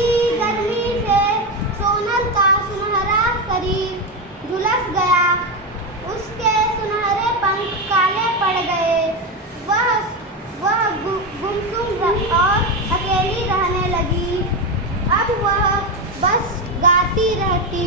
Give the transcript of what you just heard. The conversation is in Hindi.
की गर्मी से सोनल का सुनहरा शरीर झुलस गया। उसके सुनहरे पंख काले पड़ गए। वह गुमसुम और अकेली रहने लगी। अब वह बस गाती रहती।